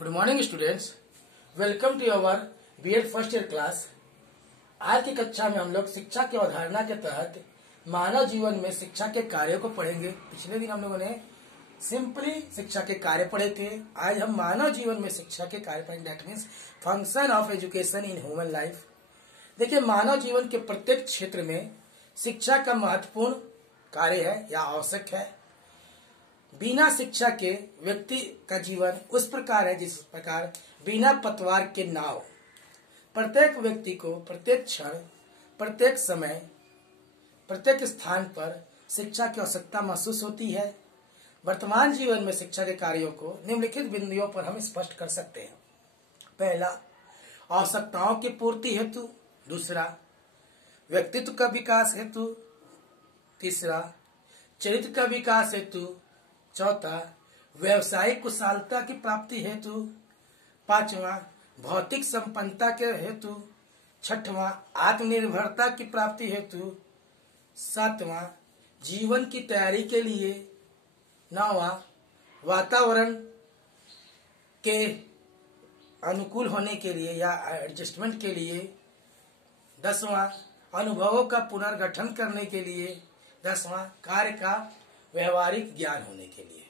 Good morning students, welcome to our BEd first year class. आज की कक्षा में हम लोग शिक्षा की अवधारणा के तहत मानव जीवन में शिक्षा के कार्यों को पढ़ेंगे। पिछले दिन हम लोगों ने सिंपली शिक्षा के कार्य पढ़े थे। आज हम मानव जीवन में शिक्षा के कार्य पढ़ेंगे, that means function of education in human life. देखिए, मानव जीवन के प्रत्येक क्षेत्र में शिक्षा का महत्वपूर्ण कार्य है या आवश्यक है। बिना शिक्षा के व्यक्ति का जीवन उस प्रकार है जिस प्रकार बिना पतवार के नाव। प्रत्येक व्यक्ति को प्रत्येक क्षण, प्रत्येक समय, प्रत्येक स्थान पर शिक्षा की आवश्यकता महसूस होती है। वर्तमान जीवन में शिक्षा के कार्यों को निम्नलिखित बिंदुओं पर हम स्पष्ट कर सकते हैं। पहला, आवश्यकताओं की पूर्ति हेतु। दूसरा, व्यक्तित्व का विकास हेतु। तीसरा, चरित्र का विकास हेतु। चौथा, व्यवसायिक कुशलता की प्राप्ति हेतु। पांचवा, भौतिक संपन्नता के हेतु। छठवां, आत्मनिर्भरता की प्राप्ति हेतु। सातवां, जीवन की तैयारी के लिए। नौवां, वातावरण के अनुकूल होने के लिए या एडजस्टमेंट के लिए। 10वां, अनुभवों का पुनर्गठन करने के लिए। 10वां, कार्य का व्यवहारिक ज्ञान होने के लिए।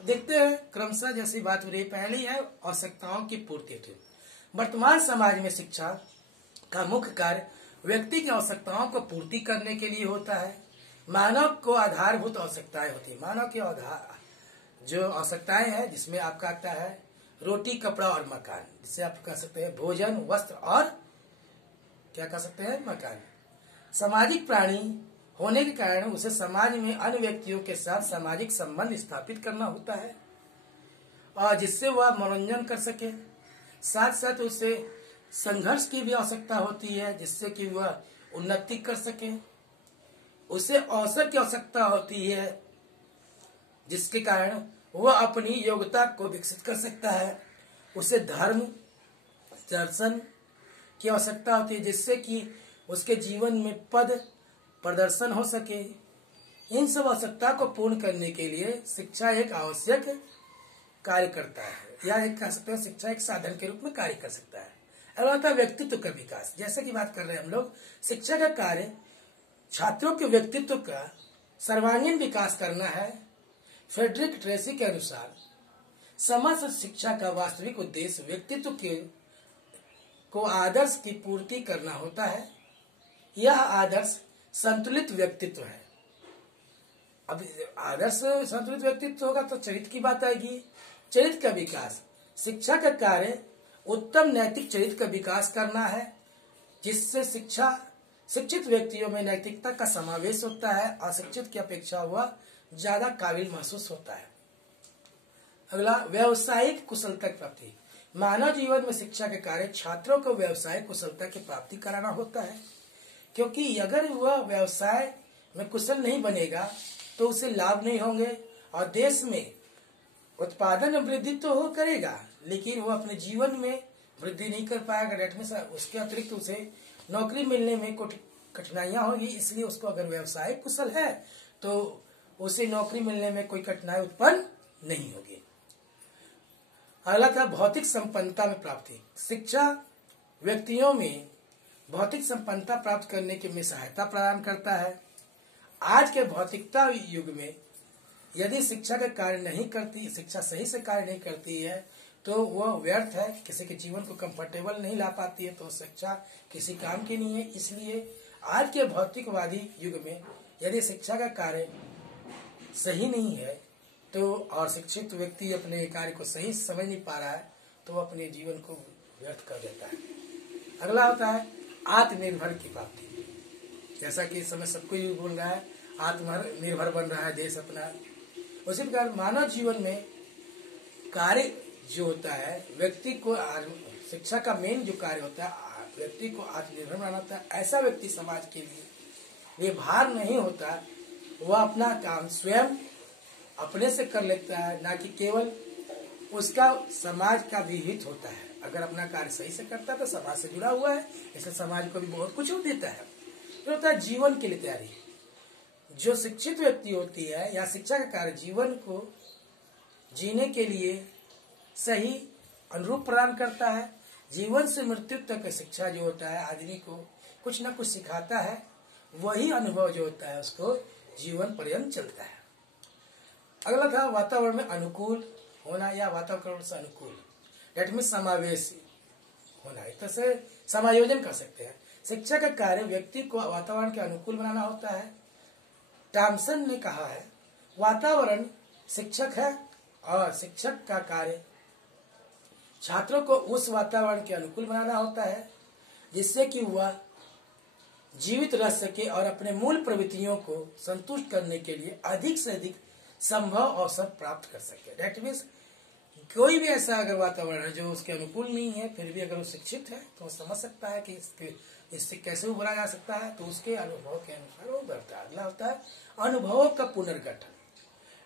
देखते हैं क्रमशः जैसी बात हो रही। पहली है आवश्यकताओं की पूर्ति हेतु। वर्तमान समाज में शिक्षा का मुख्य कार्य व्यक्ति की आवश्यकताओं को पूर्ति करने के लिए होता है। मानव को आधारभूत आवश्यकताएं होती है। मानव के आधार जो आवश्यकताएं हैं, जिसमें आपका आता है रोटी, कपड़ा और मकान, जिसे आप कह सकते हैं भोजन, वस्त्र और क्या कह सकते हैं मकान। सामाजिक प्राणी होने के कारण उसे समाज में अन्य व्यक्तियों के साथ सामाजिक संबंध स्थापित करना होता है और जिससे वह मनोरंजन कर सके। साथ साथ उसे संघर्ष की भी आवश्यकता होती है जिससे कि वह उन्नति कर सके। उसे अवसर की आवश्यकता होती है जिसके कारण वह अपनी योग्यता को विकसित कर सकता है। उसे धर्म, दर्शन की आवश्यकता होती है जिससे कि उसके जीवन में पद प्रदर्शन हो सके। इन सब आवश्यकता को पूर्ण करने के लिए शिक्षा एक आवश्यक कार्य करता है या एक कह सकते हैं शिक्षा एक साधन के रूप में कार्य कर सकता है। अगला होता है व्यक्तित्व का विकास। जैसे कि बात कर रहे हैं हम लोग, शिक्षा का कार्य छात्रों के व्यक्तित्व का सर्वांगीण विकास करना है। फ्रेडरिक ट्रेसी के अनुसार समस्त शिक्षा का वास्तविक उद्देश्य व्यक्तित्व के को आदर्श की पूर्ति करना होता है। यह आदर्श संतुलित व्यक्तित्व है। अब आदर्श संतुलित व्यक्तित्व होगा तो चरित्र की बात आएगी। चरित्र का विकास, शिक्षा का कार्य उत्तम नैतिक चरित्र का विकास करना है जिससे शिक्षित व्यक्तियों में नैतिकता का समावेश होता है। अशिक्षित की अपेक्षा वह ज्यादा काबिल महसूस होता है। अगला, व्यवसायिक कुशलता की प्राप्ति। मानव जीवन में शिक्षा के कार्य छात्रों को व्यवसायिक कुशलता की प्राप्ति कराना होता है, क्योंकि अगर वह व्यवसाय में कुशल नहीं बनेगा तो उसे लाभ नहीं होंगे और देश में उत्पादन वृद्धि तो हो करेगा लेकिन वह अपने जीवन में वृद्धि नहीं कर पाएगा। डेट में उसके अतिरिक्त उसे नौकरी मिलने में कुछ कठिनाइयां होगी। इसलिए उसको अगर व्यवसाय कुशल है तो उसे नौकरी मिलने में कोई कठिनाई उत्पन्न नहीं होगी। अगला था भौतिक संपन्नता में प्राप्ति। शिक्षा व्यक्तियों में भौतिक संपन्नता प्राप्त करने के में सहायता प्रदान करता है। आज के भौतिकता युग में यदि शिक्षा का कार्य नहीं करती, शिक्षा सही से कार्य नहीं करती है तो वह व्यर्थ है, किसी के जीवन को कंफर्टेबल नहीं ला पाती है, तो शिक्षा किसी काम की नहीं है। इसलिए आज के भौतिकवादी युग में यदि शिक्षा का कार्य सही नहीं है तो और शिक्षित व्यक्ति अपने कार्य को सही समझ नहीं पा रहा है तो वह अपने जीवन को व्यर्थ कर देता है। अगला होता है आत्मनिर्भर की प्राप्ति। जैसा कि इस समय सबको ही बोल रहा है, आत्मनिर्भर बन रहा है देश अपना। उसी प्रकार मानव जीवन में कार्य जो होता है व्यक्ति को, शिक्षा का मेन जो कार्य होता है व्यक्ति को आत्मनिर्भर बनाना होता है। ऐसा व्यक्ति समाज के लिए भार नहीं होता, वह अपना काम स्वयं अपने से कर लेता है, ना कि केवल उसका समाज का भी हित होता है। अगर अपना कार्य सही से करता है तो समाज से जुड़ा हुआ है, इसलिए समाज को भी बहुत कुछ देता है। फिर होता है जीवन के लिए तैयारी। जो शिक्षित व्यक्ति होती है या शिक्षा का कार्य जीवन को जीने के लिए सही अनुरूप प्रदान करता है। जीवन से मृत्यु तक शिक्षा जो होता है आदमी को कुछ न कुछ सिखाता है, वही अनुभव जो होता है उसको जीवन पर्यंत चलता है। अगला था वातावरण में अनुकूल होना या वातावरण से अनुकूल, डेट मीन समावेशी होना, एक तरह से समायोजन कर सकते हैं। शिक्षा का कार्य व्यक्ति को वातावरण के अनुकूल बनाना होता है। टॉमसन ने कहा है वातावरण शिक्षक है और शिक्षक का कार्य छात्रों को उस वातावरण के अनुकूल बनाना होता है जिससे कि वह जीवित रह सके और अपने मूल प्रवृत्तियों को संतुष्ट करने के लिए अधिक से अधिक संभव अवसर प्राप्त कर सके। दैट मीन्स कोई भी ऐसा अगर वातावरण है जो उसके अनुकूल नहीं है, फिर भी अगर वो शिक्षित है तो वो समझ सकता है कि इससे कैसे उभरा जा सकता है, तो उसके अनुभव के अनुसार वो बढ़ता है। अगला होता है अनुभवों का पुनर्गठन।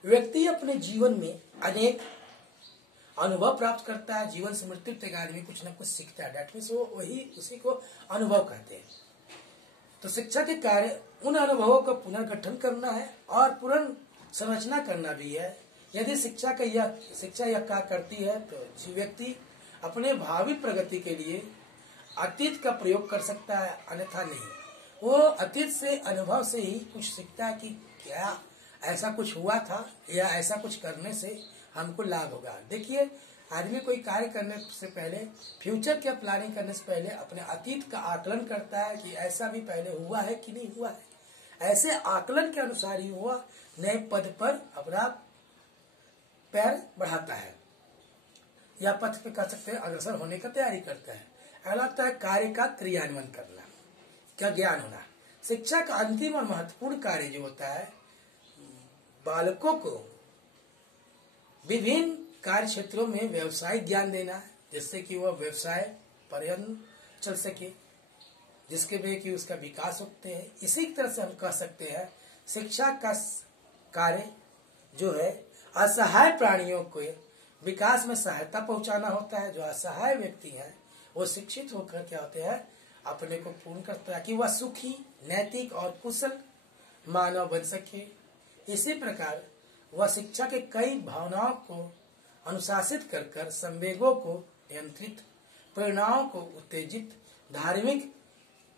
व्यक्ति अपने जीवन में अनेक अनुभव प्राप्त करता है। जीवन से मृत्यु तक आदमी कुछ न कुछ सीखता है। दैट मीन्स वो वही उसी को अनुभव कहते हैं। तो शिक्षा के कार्य उन अनुभवों का पुनर्गठन करना है और पुनर्संरचना करना भी है। यदि शिक्षा यह क्या करती है तो व्यक्ति अपने भावी प्रगति के लिए अतीत का प्रयोग कर सकता है, अन्यथा नहीं। वो अतीत से अनुभव से ही कुछ सीखता है कि क्या ऐसा कुछ हुआ था या ऐसा कुछ करने से हमको लाभ होगा। देखिए, आदमी कोई कार्य करने से पहले, फ्यूचर के प्लानिंग करने से पहले अपने अतीत का आकलन करता है कि ऐसा भी पहले हुआ है कि नहीं हुआ है। ऐसे आकलन के अनुसार ही वह नए पद पर अपना पैर बढ़ाता है या पथ पे कर सकते हैं अग्रसर होने का तैयारी करता है। अगला होता है कार्य का क्रियान्वयन करना, क्या ज्ञान होना। शिक्षा का अंतिम और महत्वपूर्ण कार्य जो होता है बालकों को विभिन्न कार्य क्षेत्रों में व्यवसायिक ज्ञान देना है, जिससे कि वह व्यवसाय पर्यंत चल सके, जिसके लिए कि उसका विकास होते हैं। इसी तरह से हम कह सकते हैं शिक्षा का कार्य जो है असहाय प्राणियों को विकास में सहायता पहुंचाना होता है। जो असहाय व्यक्ति हैं वो शिक्षित होकर क्या होते हैं अपने को पूर्ण करता है कि वह सुखी, नैतिक और कुशल मानव बन सके। इसी प्रकार वह शिक्षा के कई भावनाओं को अनुशासित कर कर संवेगों को नियंत्रित, प्रेरणाओं को उत्तेजित, धार्मिक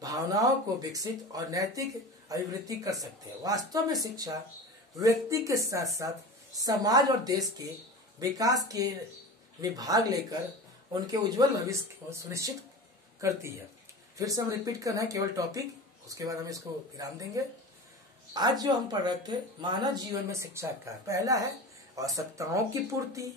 भावनाओं को विकसित और नैतिक अभिवृद्धि कर सकते हैं। वास्तव में शिक्षा व्यक्ति के साथ साथ समाज और देश के विकास के में भाग लेकर उनके उज्जवल भविष्य को सुनिश्चित करती है। फिर से हम रिपीट करना है केवल टॉपिक, उसके बाद हम इसको विराम देंगे। आज जो हम पढ़ रहे थे मानव जीवन में शिक्षा का पहला है आवश्यकताओं की पूर्ति,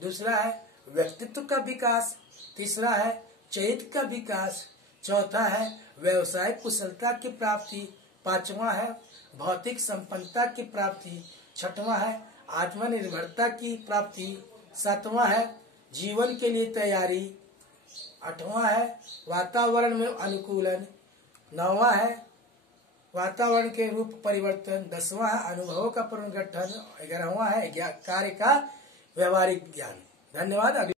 दूसरा है व्यक्तित्व का विकास, तीसरा है चरित्र का विकास, चौथा है व्यवसाय कुशलता की प्राप्ति, पांचवा है भौतिक संपन्नता की प्राप्ति, छठवां है आत्मनिर्भरता की प्राप्ति, सातवां है जीवन के लिए तैयारी, आठवां है वातावरण में अनुकूलन, नौवां है वातावरण के रूप परिवर्तन, 10वां है अनुभवों का पुनर्गठन, 11वां है कार्य का व्यवहारिक ज्ञान। धन्यवाद।